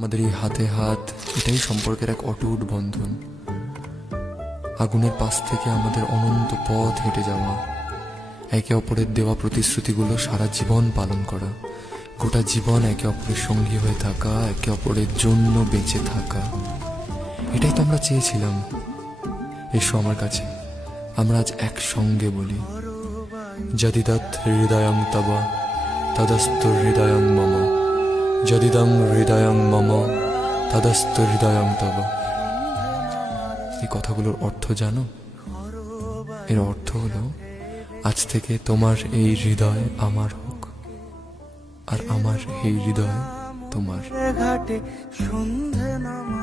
আমাদের এই হাতে হাত, এটাই সম্পর্কের এক অটুট বন্ধন। আগুনের পাশ থেকে আমাদের অনন্ত পথ হেঁটে যাওয়া, একে অপরের দেওয়া প্রতিশ্রুতিগুলো সারা জীবন পালন করা, গোটা জীবন একে অপরের সঙ্গী হয়ে থাকা, একে অপরের জন্য বেঁচে থাকা, এটাই তো আমরা চেয়েছিলাম। এসো আমার কাছে, আমরা আজ একসঙ্গে বলি, যদিদৎ হৃদয়ং তব তদস্তু হৃদয়ং মম, যদিদং হৃদয়ং মম তদস্তু হৃদয়ং তব। এই কথাগুলোর অর্থ জানো? এর অর্থ হলো, আজ থেকে তোমার এই হৃদয় আমার হোক, আর আমার এই হৃদয় তোমার। ঘাটে সন্ধে নামা